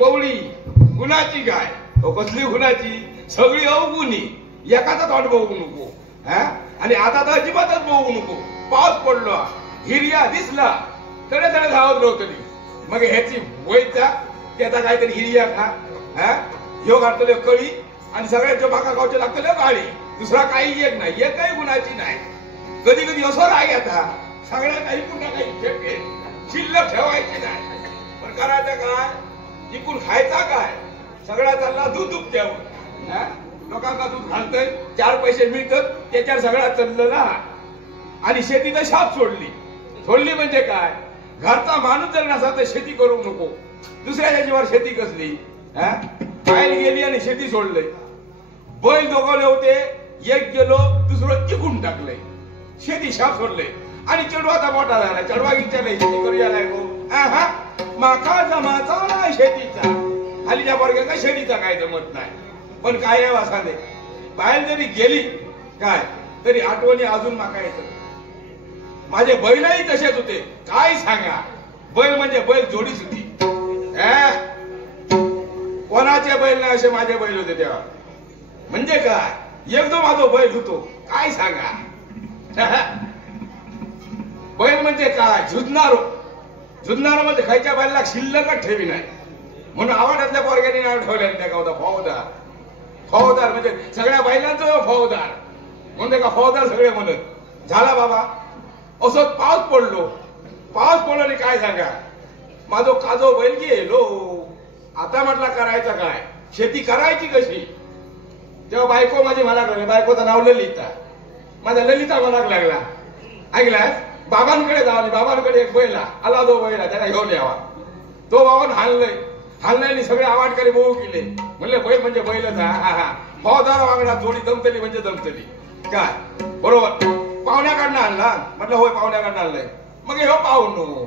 पवळी गुणाची गाय. कसली गुणाची? सगळी अवगुणी. एकाचा तोंड बघू नको. आणि आता तर अजिबातच बघू नको. पाऊस पडलो, हिर्या दिसला तडे तडे धावत राहतली. मग ह्याची वयचा त्याचा काहीतरी हिर्या खा. ह्यो घालतले कळी आणि सगळ्यांच्या बाका गावच्या लागतले गाळी. दुसरा काही एक नाही, एकही गुणाची नाही. कधी कधी असं राग आता सगळ्या काही पुन्हा काही ठेके शिल्लक ठेवायची नाही. पण करायचं काय? इकून खायचा काय? सगळा चालला दूध उपट्यावर. लोकांना दूध घालतय, 4 पैसे मिळतात, त्याच्यावर सगळा चाललं ना. आणि शेती तर शाप सोडली म्हणजे काय? घरचा माणूस जर नसा तर शेती करू नको. दुसऱ्याच्या जीवावर शेती कसली? बाहेर गेली आणि शेती सोडलंय. बैल दोघवले होते, एक गेलो दुसरं चिकून टाकलंय. शेती शाप सोडले. आणि चढवाचा मोठा झाला. चढवा विचारलाय शेती करूया लागो. माका जमाचा नाही शेतीचा. हल्लीच्या वर्गाचा शेतीचा काय जमत नाही. पण काय वासा दे, बाहेर जरी गेली काय तरी आठवणी अजून माका येत. माझे बैलही तसेच होते. काय सांगा, बैल म्हणजे बैल जोडीच होती. कोणाचे बैल नाही असे माझे बैल होते तेव्हा. म्हणजे काय, एक जो माझा बैल होतो. काय सांगा, बैल म्हणजे काय? झुजणारो म्हणजे खायच्या बैलाला शिल्लकच ठेवी नाही. म्हणून आवडातल्या पोरग्याने नाव ठेवलं त्या गावचा फौजदार. फौजदार म्हणजे सगळ्या बैलांचं फौजदार. म्हणजे का फौजदार सगळे म्हणत. झाला बाबा असं पाऊस पडलो आणि काय सांगा, माझो काजो बैल गेलो. आता म्हटला करायचं काय? शेती करायची कशी? तेव्हा बायको माझी म्हणाक लागली. बायकोचं नाव ललिता. माझा ललिता म्हणाक लागला, ऐकलास, बाबांकडे जावा. बाबांकडे एक बैला आला. जो बैला त्याला घेऊन यावा. तो बाबान हाणलंय सगळे आवाडकरी बोलू केले. म्हणले बैल म्हणजे बैलच. फौजदार वागडा जोडी जमतली म्हणजे जमतली. काय बरोबर? पाहुण्याकडनं आणला. म्हटलं होय पाहुण्याकडनं आणलंय. मग हे पाहुणो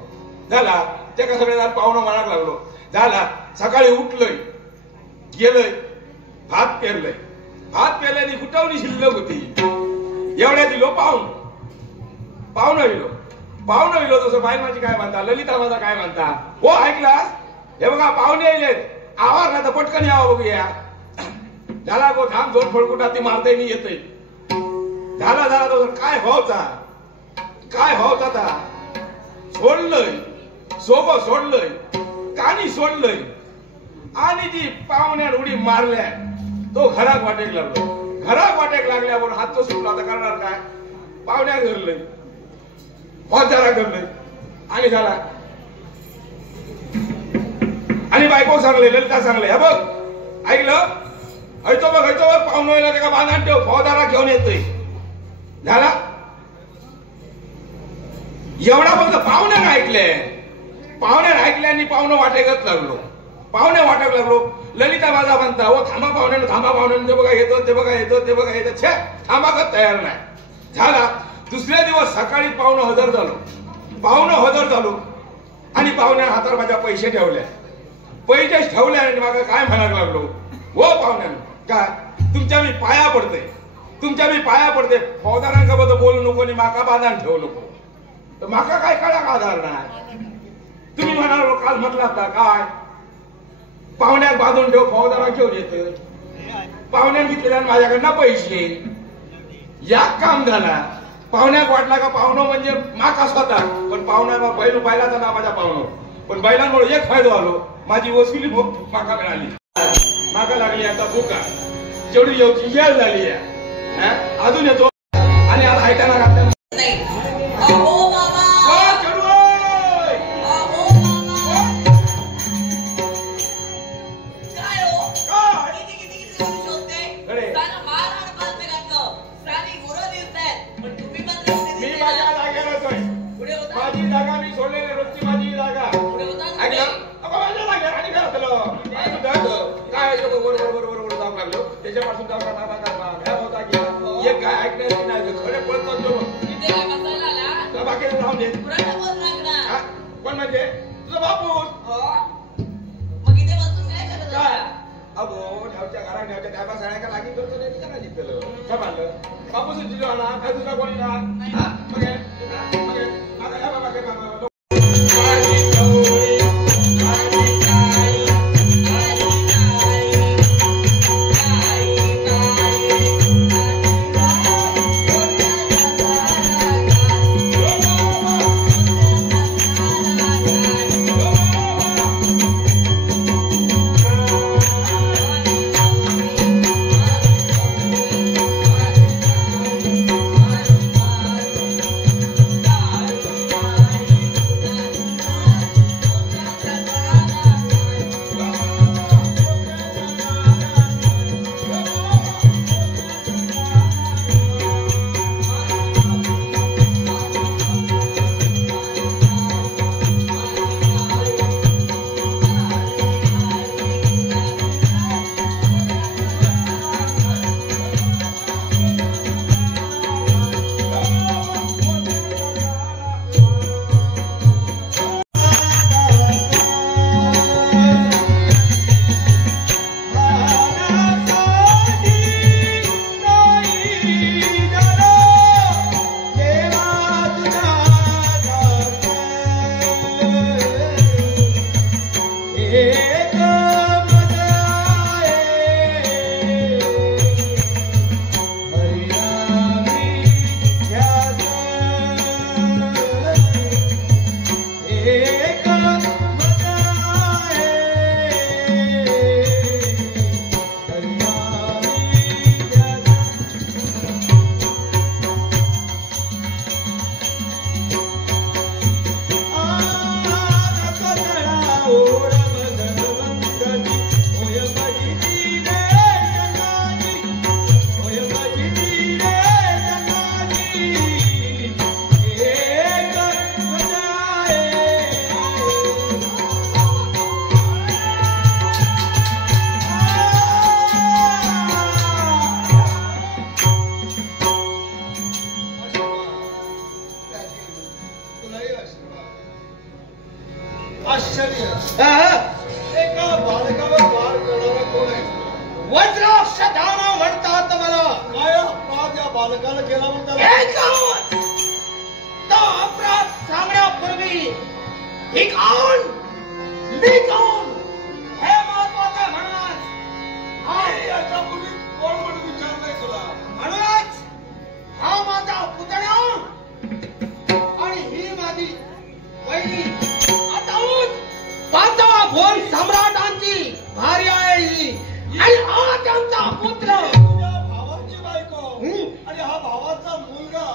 झाला. ते का सगळे पाहुणं म्हणाक लागलो. झाला सकाळी उठलंय, गेलंय, भात पेरल्याने कुठवणी शिल्लक होती. एवढ्या दिलो पाहुणं इलो. तसं बाई माझी काय म्हणता, ललिता माझा काय म्हणता. हो ऐकलास, हे बघा पाहुणे येईल. आवाज ना तर पटकन यावं बघूया. झाला गो थांब, 2 फळकुटा ती मारता येतय. झाला तो काय व्हावचा सोडलंय. सोबत सोडलंय, कानी सोडलंय. आणि जी पाहुण्यात उडी मारल्या तो घरात वाटेक लागल्यावर हात तो सुटला. आता करणार काय? पाहुण्या धरलंय, फौजदारा धरलंय आणि झाला. आणि बायको सांगले, ललिता सांगले, हे बघ ऐकलं, ऐतो बघ पाहुणं व्हायला त्या बांधान ठेव, फौजदारा घेऊन येतोय. झाला एवढा फक्त पाहुण्यानं ऐकले आणि पाहुणं वाटेकच लागलो. ललिता माझा म्हणता, हो थांबा पाहुण्यानं, ते बघा येतं छे थांबाकच तयार नाही. झाला दुसऱ्या दिवस सकाळी पाहुणं हजर झालो आणि पाहुण्यानं हातात माझ्या पैसे ठेवले आणि मला काय म्हणायला लागलो, हो पाहुण्यानं काय तुमच्या मी पाया पडते. फौजदारांबद्दल बोलू नको आणि माका बांधान ठेवू नको. तर माका काय कळा आधार नाही. तुम्ही म्हणाल काल म्हटलात ना काय पाहुण्यात बांधून ठेव, फौजदारा घेऊन येत. पाहुण्यात घेतलेल्या माझ्याकडनं पैसे या काम झाला. पाहुण्यात वाटला का पाहुणं म्हणजे माका स्वतः, पण पाहुण्या बैलाचा नाव माझ्या पाहुणं. पण बैलांमुळे एक फायदा आलो, माझी वसुली माका मिळाली. माका लागली आता भूका, जेवढी येऊची येळ झाली आहे. अजून येतो आणि आज ऐकायला घातल्या माझी जागा मी सोडलेली रोजची माझी जागा ऐकलं आणि काय बरोबर जाऊ लागलो. त्याच्यापासून एक काय ऐकण्याची नाही खरे पळतो बाकी राहून दे. पण म्हणजे तुझा बापूस काय अगो न्यावच्या घरा न्यावच्या त्या सगळ्या का लागी करतो नाही का जिंकलं सांभाळलं बापूस तुझ्या आला काय तुझा कोणी बालकाला केला म्हणतात तो अपराध सांगण्यापूर्वी ही कोण मी कोण हे महत्वाचं म्हणूनच याच्यापूर्वी कोण म्हणून विचारलंय तुला म्हणूनच हा माझा पुतण्या आणि ही माझी वहिनी आता पाचवा भोन सम्राटांची भार्या आहे ही आणि हा त्यांचा पुत्र तुझ्या भावाची बायको आणि हा भावाचा मुलगा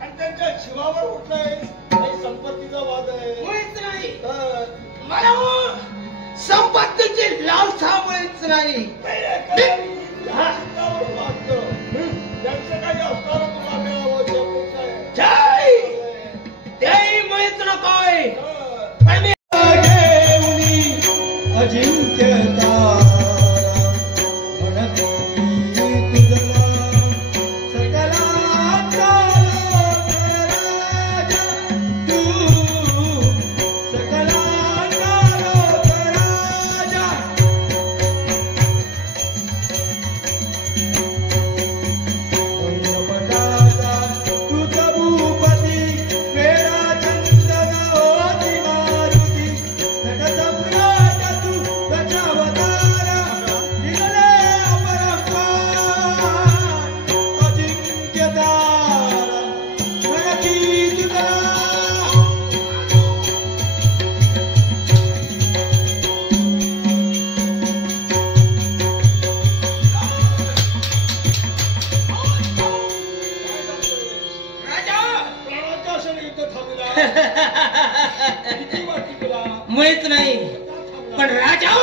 आणि त्यांच्या जीवावर उठलाय काही संपत्तीचा वाद आहे मुळीच नाही मला संपत्तीची लालसामुळेच नाही त्यांचं काही असणार तुला मिळावं जय तेही मुळीच नकोय अजिंक्यता मुळीच नाही पण राजा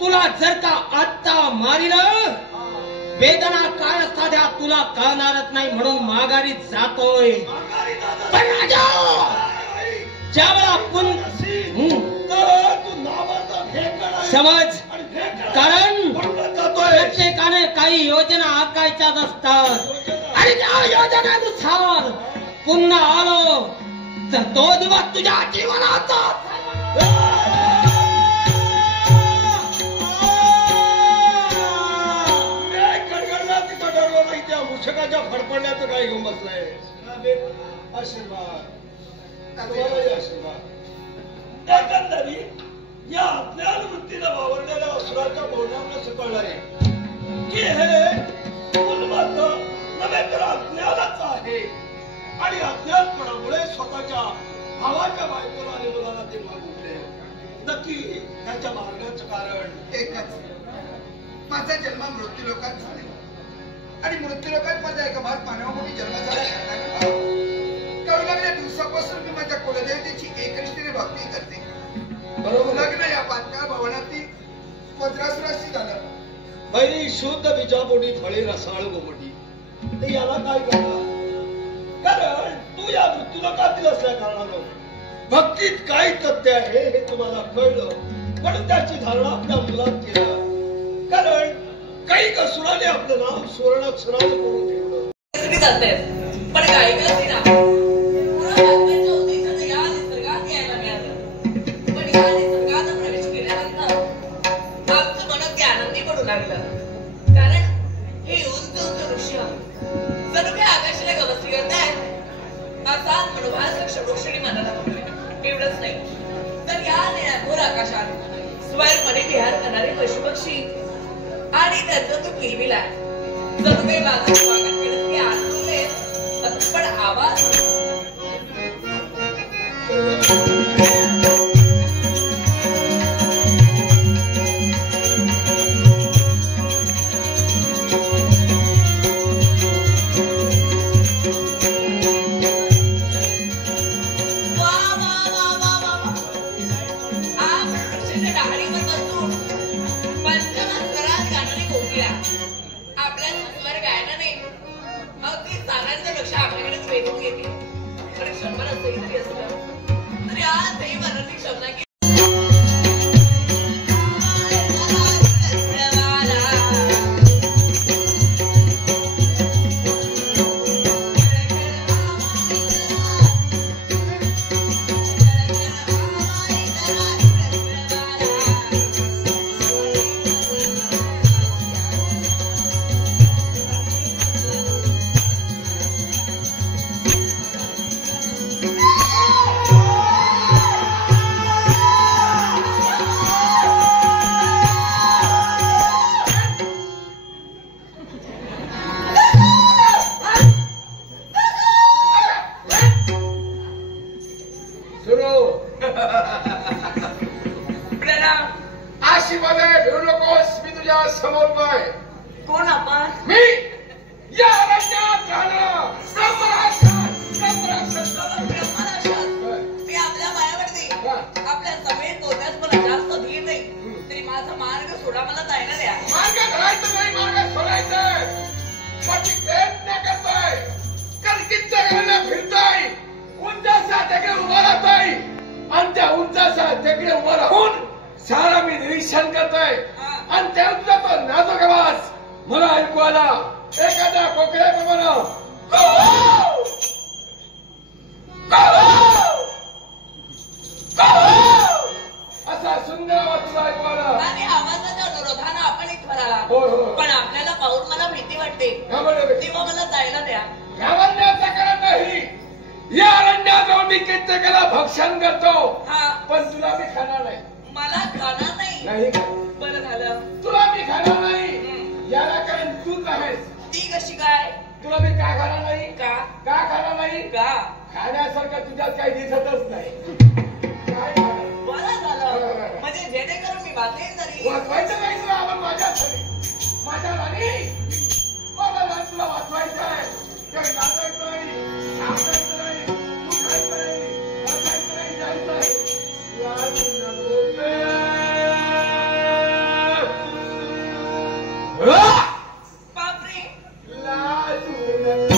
तुला जर का आत्ता मारिलं वेदना काय साध्या तुला कळणारच नाही म्हणून माघारी जातोय पण राजा ज्यावेळा समज कारण प्रत्येकाने काही योजना आखायच्याच असतात आणि त्या योजनेनुसार पुन्हा आलो तर तो दिवस तुझ्या जीवनाचा मुशकाच्या फडफडण्याचं काय घेऊन बसलाय आशीर्वाद तुम्हालाही आशीर्वाद एकंदरीत या अज्ञान वृत्तीला वावरलेल्या असुराच्या बोलण्याला कळलं आहे की हे उन्मत्त नव्हे तर अज्ञानच आहे आणि अज्ञानपणामुळे स्वतःच्या भावाच्या बायकोला आणि मुलाला ते मागवले नक्की त्याच्या मारण्याचं कारण एकच माझा जन्म मृत्यू लोकात झाला आणि मृत्यू लोकात माझा एका भाग मानवामुळे जन्म झाला कळलेल्या दिवसापासून मी माझ्या कुलदेवतेची एकनिष्ठेने भक्ती करते बरोबर लग्न या बांधकाळ भवनातील वज्रासुराशी झालं बाई शुद्ध बीजापोटी फळे रसाळ गोमटी ते याला काय करणार कारण तू या मृत्यू लोकातील असल्या कारणानं भक्तीत काय तथ्य आहे हे तुम्हाला कळलं म्हणून त्याची धारणा आपल्या मुलात केला कारण काही कसुराने आपलं नाव सुवर्णाक्षराने करून ठेवलं पण काय करते ना या निसर्गात यायला मिळालं पण या निसर्गात प्रवेश केल्यानंतर आमचं मन आनंदी पडू लागलं कारण हे उंच उंच वृक्ष जणू काही आकाशाला गवसणी करतायत असा मनोभास वृक्षणी मनाला पडतोय एवढंच नाही तर या निळाघोर आकाशात स्वयंपणे विहार करणारे पशुपक्षी आणि त्याचा तो किलबिला जणू काही बागात केलं की आनंदले पण आवाज आपल्या स्वर गायनाने अगदी साऱ्यांचं लक्ष आपल्याकडे वेधून घेते पण क्षणभर असंही असलं तरी आज हे मनातली क्षमता की तुझ्या समोर पाय. कोण आपण? मी या अरण्यात राहणारा ब्रह्मराक्षस. मी आपल्या मायावरती आपल्या समेत होत्यास मला जास्त धीर नाही तरी माझा मार्ग सोडा मला जायला द्या. मार्ग धरायचं नाही, मार्ग सोडायचंय. पण प्रयत्न करतोय, कणकीच्या घराला फिरतोय, उंचासा टेकडे उभा राहतोय आणि त्या उंचासा टेकडे उभा राहून सारा मी निरीक्षण करतोय. आणि त्याचा तो नाजूक आवाज मला ऐकू आला. एखाद्या कोकिळेप्रमाणे असा सुंदर आवाज तुला ऐकू आला. आणि आवाजाच्या विरोधानं आपण एक ठराला. हो, हो. पण आपल्याला पाहून मला भीती वाटते घाबरले. तेव्हा मला जायला द्या. घाबरण्याचं कारण नाही. या अरण्यात जाऊन मी कित्येकाला भक्षण करतो. हा पण तुला मी खाणार नाही. मला खाणार नाही. नाही का? बरं झालं. तुला मी खाणार नाही याला कारण तूच आहेस. ती कशी काय? तुला मी का खाणार नाही? का? का खाणार नाही? का? खाण्यासारखं तुझ्यात काही दिसतच नाही. काय खाणार? बरं झालं. म्हणजे जेणेकरून मी वाचेन तरी. वाचवायचं नाही तुला. आपण माझ्या राणी मला तुला वाचवायचं आहे. काही नाचायचं नाही, नाचायचं नाही, उठायचं नाही, बसायचं नाही, जायचं नाही. लाजू नको रे. बापरे. लाजू नको.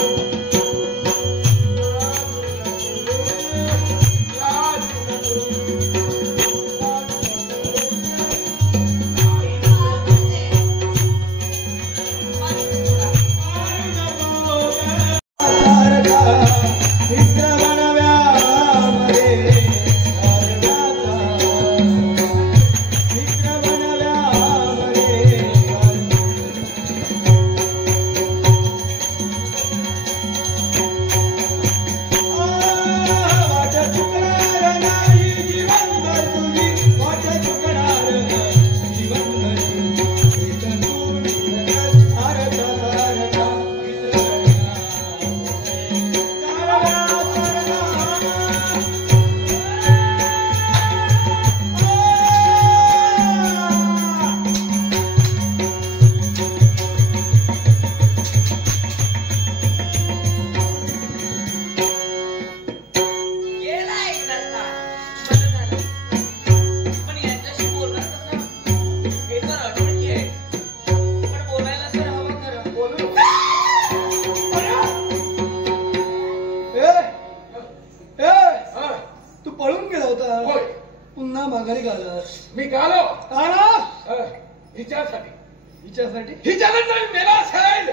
मी गालो हिच्यासाठी. हिच्यासाठी हिच्यानंतर मेला असेल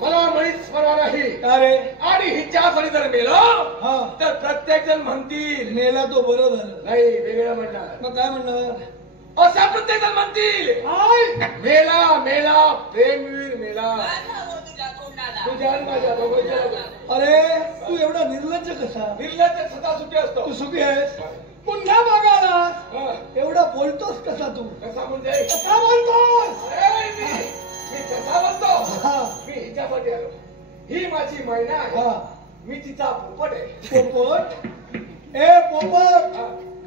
मला म्हणीच स्मरण नाही. अरे आणि हिच्यासाठी जर मेलो तर प्रत्येक जण म्हणतील मेला तो बरं झालं. नाही वेगळं म्हणणार. मग काय म्हणणार? असा प्रत्येक जण म्हणतील मेला मेला प्रेमवीर मेला. तुझ्या आणि माझ्या दोघांच्या. अरे तू एवढा निर्लज्ज कसा? निर्लज्ज सदा सुखी असतो. तू सुखी आहेस पुन्हा मागायला एवढा बोलतोस कसा तू? कसा म्हणजे? कसा बोलतोस? मी कसा बोलतो? मी हिच्यासाठी आलो. ही माझी मैना आहे. मी तिचा पोपट आहे. पोपट? ए पोपट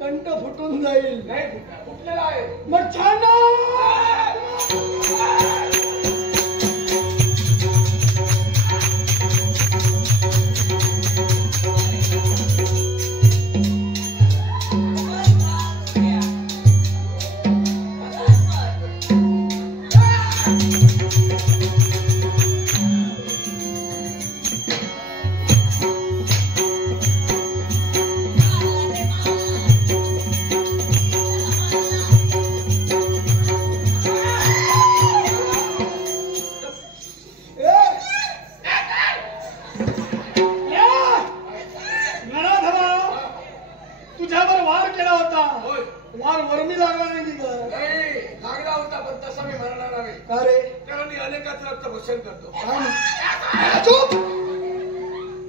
कंठ फुटून जाईल. नाही फुटलेला आहे. मग छान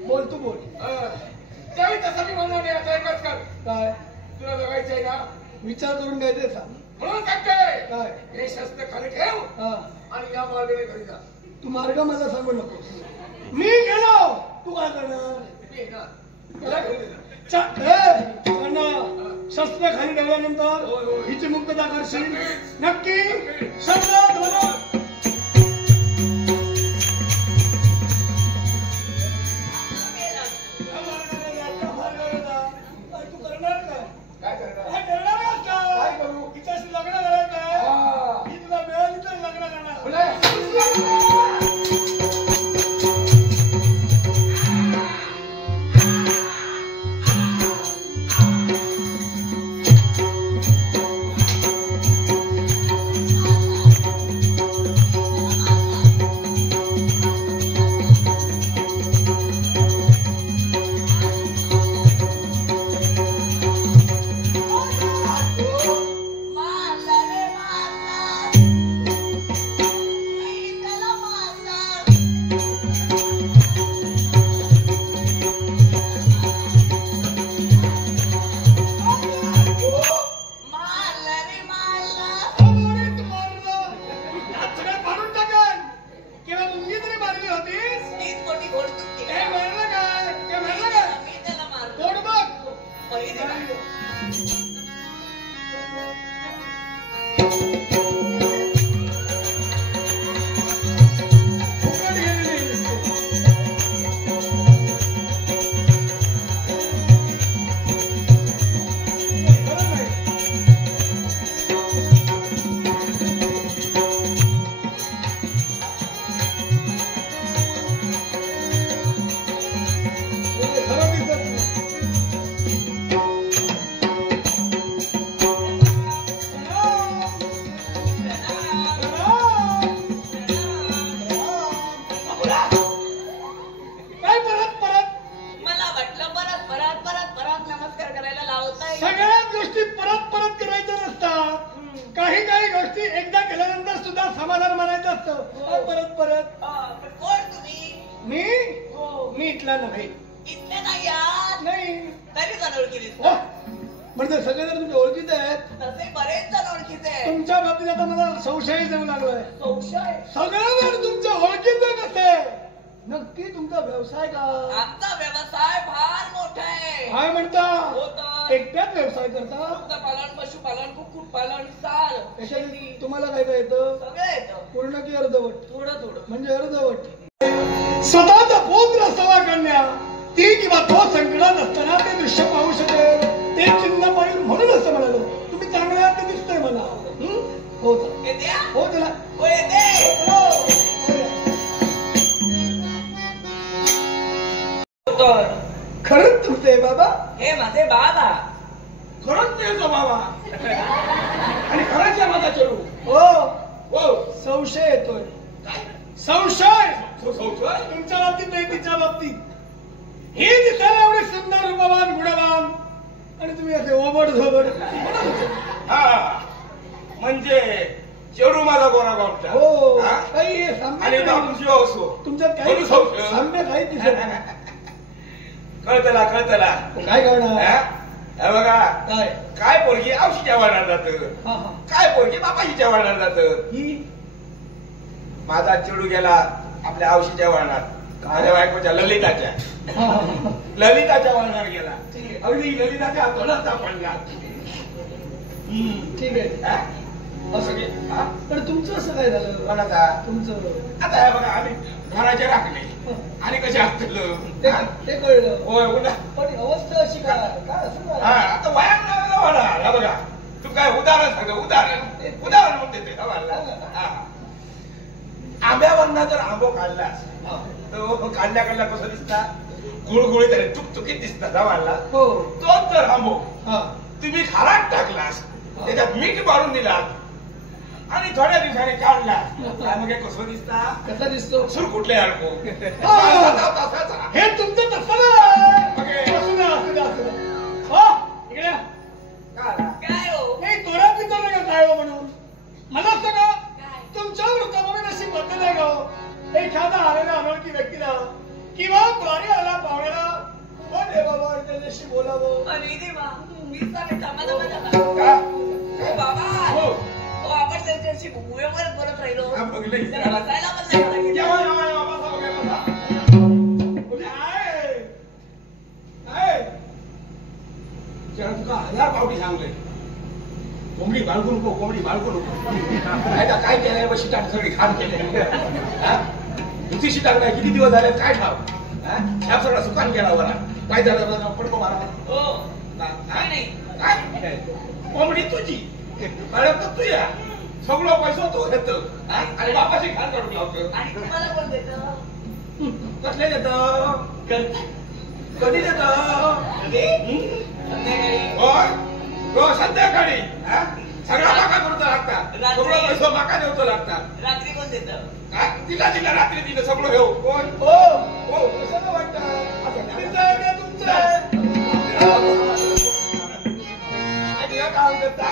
बोल तू बोल. त्यावेळी तसं मी म्हणणार नाही. आता एकच कर. काय तुला जगायचंय ना? विचार करून काय ते सांग. म्हणून सांगतोय काय हे शस्त्र खाली ठेव आणि या मार्गाने घरी जा. तू मार्ग मला सांगू नको. मी गेलो तू काय करणार? मी येणार. तुला घेऊन येणार. शस्त्र खाली ठेवल्यानंतर हिची मुक्तता करशील नक्की. शब्द असं परत परत. पण कोण तुम्ही? मी इथला नव्हे. इथले नाही यार. नाही तरी जण ओळखीत म्हणजे सगळे जर तुमच्या ओळखीत आहेत. तसे बरेच जण ओळखीत आहे. तुमच्या बाबतीत आता मला संशय येऊ लागलाय. संशय? सगळं जण तुमच्या ओळखीत कसे? नक्की तुमचा व्यवसाय का? आमचा व्यवसाय फार मोठा आहे. काय म्हणता? हो तर. एकट्याच व्यवसाय करता? पालन, पशुपालन, कुक्कुटपालन, सार, याच्यात तुम्हाला काय काय येतं? सगळं येतं. पूर्ण की अर्धवट? थोडं थोडं. म्हणजे अर्धवट. स्वतःचा पौत्र सवा कन्या ती किंवा तो संकटात असताना ते दृश्य पाहू शकेल ते चिन्ह पाहिजे म्हणून असं म्हणालो. तुम्ही चांगले आहात ते दिसतंय मला. हो चला. येते हा? हो चला. हो येते. खरंच तुमचे बाबा? हे माझे बाबा. खरंच येतो बाबा आणि खरंच आहे माझा चेडू. हो संशय येतोय. संशय तुमच्या बाबतीत नाही तिच्या बाबतीत. हे दिसायला एवढे सुंदर रूपवान गुणवान आणि तुम्ही असे ओबड धोबड. म्हणजे चेडू माझा गोरा गावचा. हो हा? काही आणि बाबूजी असो तुमच्यात काही म्हणून संशय. साम्य काही दिसत नाही. कळतला काय करणार? हे बघा काय काय पोरगी आवशीच्या वाढणार जात, हा हा काय पोरगी बापाशीच्या वाढणार जात. ही माझा चेडू गेला आपल्या आवशीच्या वाढणार, माझ्या बायकोच्या ललिताच्या हा, हा. ललिताच्या वाढणार गेला. अगदी ललिताच्या हातोनाच सापडला. ठीक आहे. हा? असं म्हणजे, हा? तर तुमचं असं काय झालं? कोणाचा? तुमचं आता हे बघा आम्ही घराचे राखले आणि कसे असतील ते कळलं. होय उन्हा. पण अवस्था अशी काय काय असं हा काय? आता वयात वाढा. हा बघा तू काय उदाहरण सांग, उदाहरण म्हणते ते हा. आंब्यावरना जर आंबो काढलास हा. तो काढल्या कसं दिसता? गुळगुळीत आहे, चुकचुकीत दिसता जवाला. हो तोच जर आंबो हा तुम्ही खारात टाकलास, त्याच्यात मीठ मारून दिलात आणि थोड्या दिवसाने काढला काय मग हे कसं दिसता? कसा दिसतो? सुर कुठले अडको हा. हे तुमचं तसं नाही. असू द्या असू द्या असू द्या. हो इकडे या. काय हो? नाही तोऱ्यात विचारलं का काय हो म्हणून? मला सांगा काय? तुमच्या वृत्तामध्ये अशी बदल आहे का हो? एखादा आलेला अनोळखी व्यक्तीला किंवा द्वारे आला पाहुण्याला कोण आहे बाबा त्याच्याशी बोलावं? अरे देवा, मी सांगते थांबा. का? हो बाबा. हो. हो आपण त्यांच्याशी मुळेवर बोलत राहिलो. हा, बघलंय. त्याला बसायला पण नाही सांगितलं. जेव्हा जेव्हा जेव्हा बसा वगैरे बसा. काय? काय? जरा तुका 1000 पावटी सांगले कोंबडी बाळगू नको, कोंबडी बाळगू नको. काय का काय केलंय बशी टाक सगळी खाण केले. किती शिटाक नाही, किती दिवस झाले काय ठाव. ह्या सगळा सुकान केला बरा. काय झालं पडको मारा. हो. काय नाही. काय कोंबडी तुझी बाळग तू या सगळं पैसा तो घेतो आणि बापाशी खान काढून लावतो. आणि तुम्हाला कोण देतं? कसले देत? कधी देत? संध्याकाळी. हो संध्याकाळी. सगळा माका करूचा लागता, सगळं पैसा माका देऊचं लागता. रात्री कोण देतं? काय तिला रात्री दिलं सगळं घेऊ. कोण? हो हो कसं वाटतं? तुमचं आहे का तुमचं आहे? आणि हे काम करता.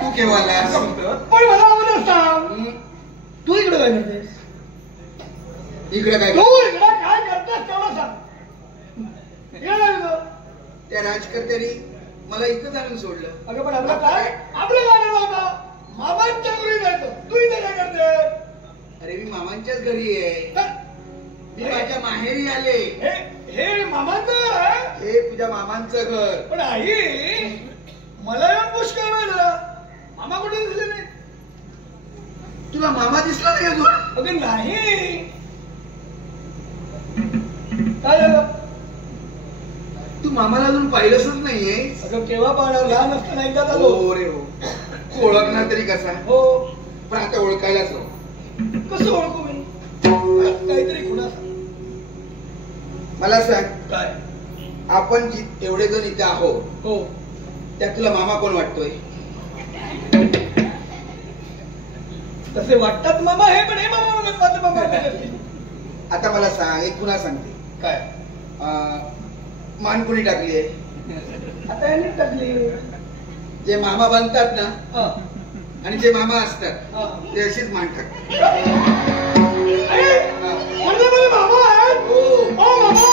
तू केव्हा आलास? पण मला आवडत सांग तू इकडे काय करतेस? इकडे काय तू इकडे काय करतेस तेवढं सांग. इकडे काय करतो? त्या राजकर्त्यांनी मला इथं आणून सोडलं. अगं पण आपलं काय आपलं गाणं होतं मामांच्या घरी जायचं. तू इथे काय करते? अरे मी मामांच्याच घरी आहे. मी माझ्या माहेरी आले. हे मामांचं हे तुझ्या मामांचं घर. पण आई मला येऊन पुष्कळ वेळ झाला. मामा कुठे दिसले नाही. तुला मामा दिसला नाही अजून? अगं नाही. काय झालं? तू मामाला अजून पाहिलंच नाहीये. अगं केव्हा पाहणार, लहान असताना एकदा झालो. हो रे हो. तू ओळखणार तरी कसा? हो. पण आता ओळखायलाच हवं. कसं ओळखू मी? काहीतरी खुणा सांग. मला सांग, काय? आपण एवढे जण इथे आहोत, हो. त्यात तुला मामा कोण वाटतोय? तसे वाटतात मामा हे, पण हे मामा म्हणत माझे मामा नाही. आता मला सांग, एक पुन्हा सांगते. काय? मान कोणी टाकली आहे? आता यांनी टाकली. जे मामा बनतात ना हा. आणि जे मामा असतात हा. ते अशीच मान टाकतात. म्हणजे माझे मामा आहेत. हो. ओ मामा.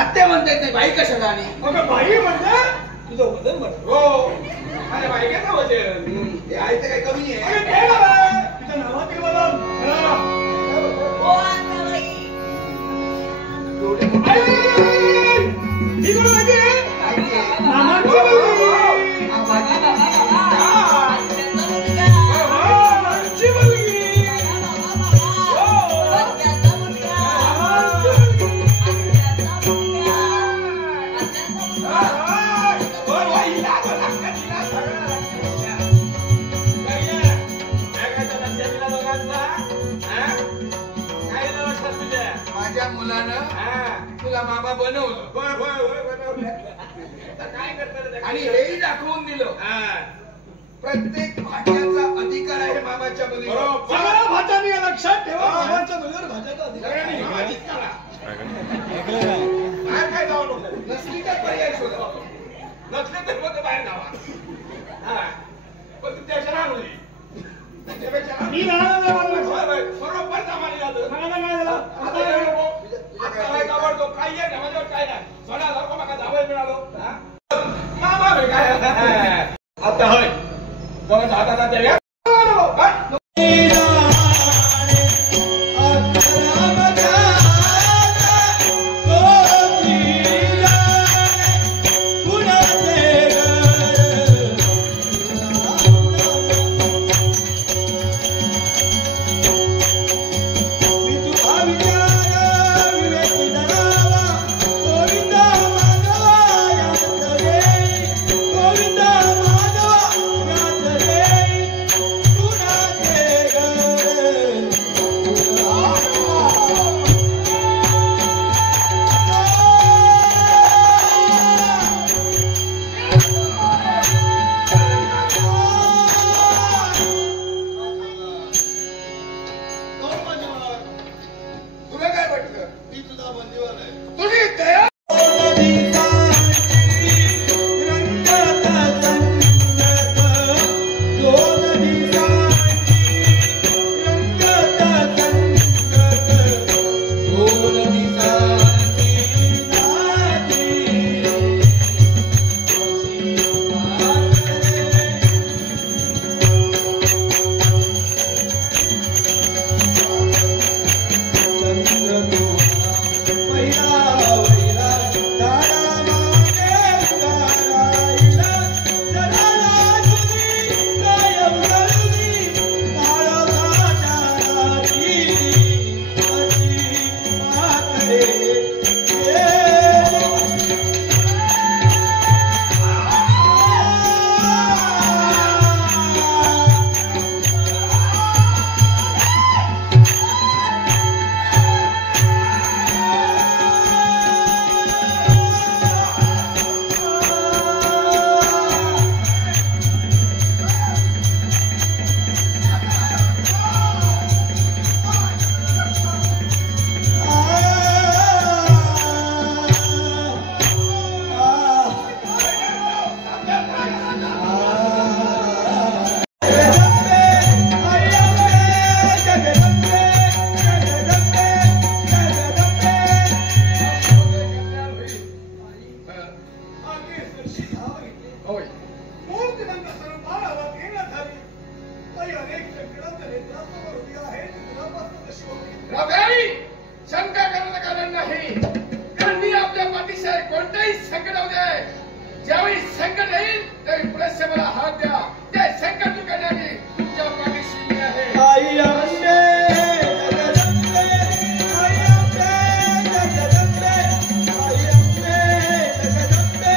आत्या म्हणतात नाही, बाई कशाला? आणि बाई म्हणजे तुझं वजन म्हणत. हो माझ्या बायकाचं वचन. ते आहे ते काही कमी आहे. तिच्या नावात वजन. ओ आत्याबाई. एवढे मोठे ही कोण आहे? माहिती आहे. मामांची मुलगी. हा, माझी. आत्याचा मुलगा. मामांची मुलगी. आत्याचा मुलगा. माझ्या मुलानं तुला मामा बनवलं आणि हेही दाखवून दिलं प्रत्येक भाज्याचा अधिकार आहे मामाच्या मुलीवर. सगळ्या भाज्यांनी लक्षात ठेवा. मामांच्या मुलीवर भाज्याचा अधिकार आहे. काय जाऊ नको. नसली तर पर्याय शोधा. नसले तर मग बाहेर जावा. पण तू त्याच्या राहणार नाही. त्याच्यापेक्षा मी राहणार नाही मला. बरोबर सामान्य जातं. मला काय झालं? आता काय आहे माझ्यावर काय नाही. सोडा लोक मला जावं मिळालो. मामा काय आता होय दोन हाताचा द्या. संकट येईल तरी प्रश्न मला हात द्या. ते संकट चुकण्याने तुमच्या पाठीशी मी आहे. आई अंबे जगदंबे, आई अंबे जगदंबे, आई अंबे जगदंबे.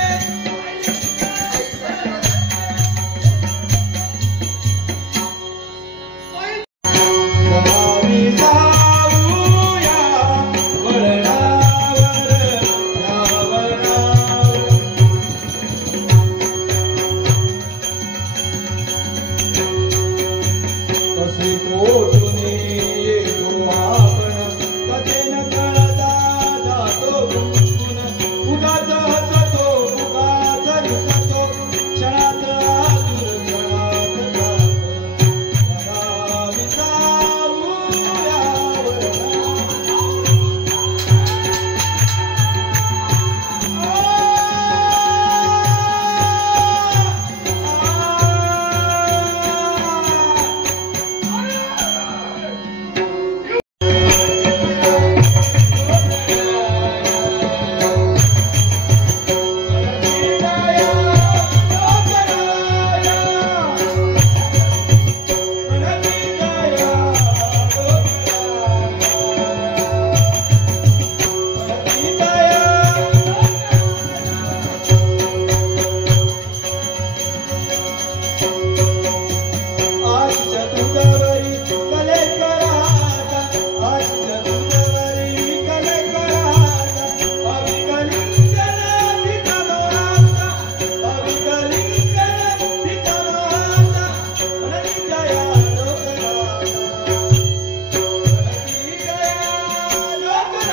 आम्ही जाऊया वळणावर या वळणावर. कसे पोटून येतो आपण, कसे न कळता जातो गुंतून. उगाच हसतो, उगाच रुसतो, क्षणात आतुर, क्षणात कातर. आम्ही जाऊया आजच्या तुझ्यावरी कले कराता, आजच्या तुझ्यावरी कले कराता. अविकलिंगन भितलो आता, अविकलिंगन भितलो आता. म्हणती जया लोकराजा, म्हणती जया लोकराजा.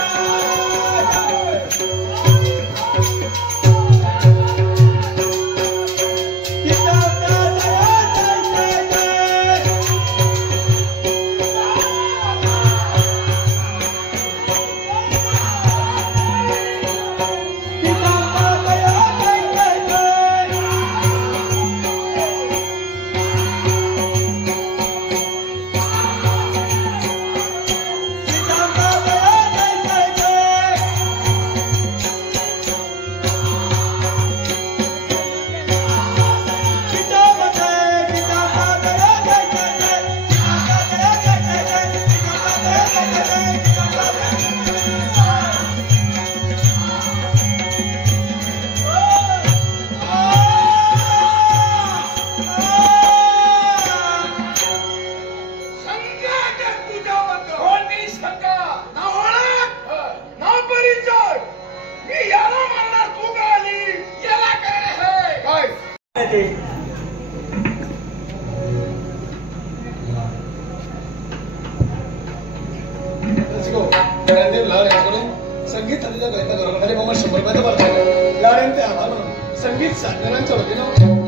संगीत आलेल्या प्रयत्न करा. माझ्या मामा 100 रुपयाचा भरता लाड्यांचे आभार म्हणून संगीत साधनांच्या वतीनं